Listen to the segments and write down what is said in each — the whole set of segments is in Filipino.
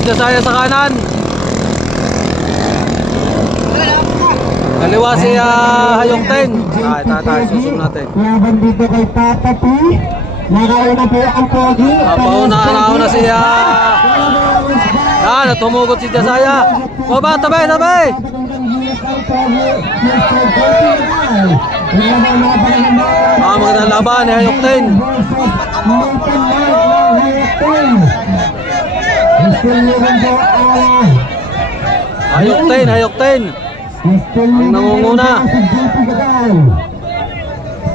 Jasaya sa kanan. Kaliwa si Hayok 10. Tayo susunod natin. Laban dito kay Papa P. Nakauna po ang pogi. Nauna si tumugot si Jasaya. Baba, tabay. Magandang laban ni Hayok 10. Hayok 10. Ang nangunguna.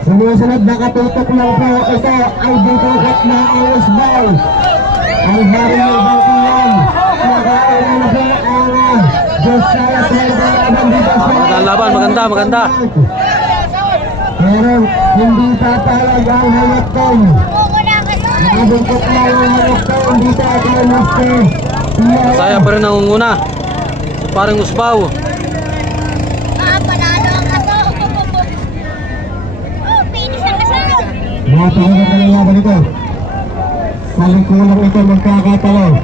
Sumusunod na katutok lang po. Ito ay ditutok na Osbal. Ang baril ng Bangkiyan. Nakauna na po ang Jasaya Laban. Maganda. Pero hindi papalag ang Hayok 10. Nakabungkot na ang Hayok 10. Hindi papalag. Saya pa rin nangunguna. Parang Usbaw. Napakaganda ng laban ito. Salikulang ito magkakatalo.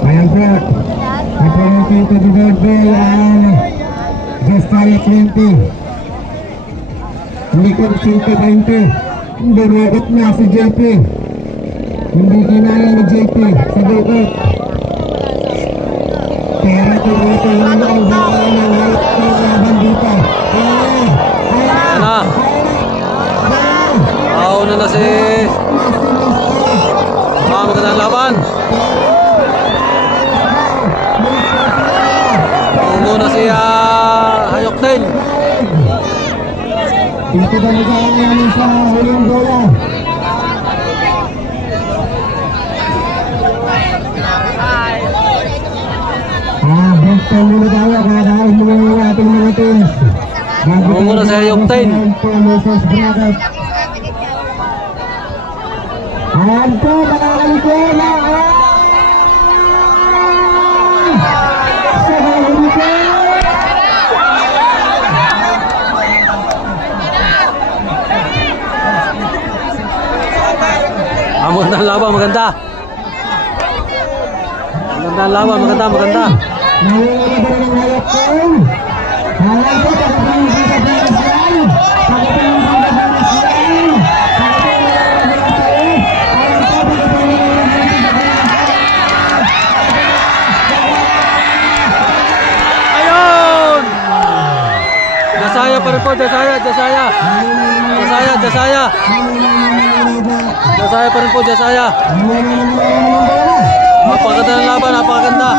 Ayan po. Naparokin ito di Verde ang Jasaya 20. Likod 20-20. Durugot na si JP. Hindi kinaya ni JP sa dugot. Pero tuloy lang ang bawal ng laban dito. Auna na si magandang laban. Muna si Hayok 10. Dito ba nagkakayanin sa huling bola? Buktan muna tayo kakain muna yung ating mga teams. Muna si Hayok 10. Ayan po, makakalikod na. Magandang laban, maganda. Magandang laban, maganda. Ayun! Jasaya pa rin po, Jasaya pa rin po, Jasaya. Napakaganda ng laban, napakaganda.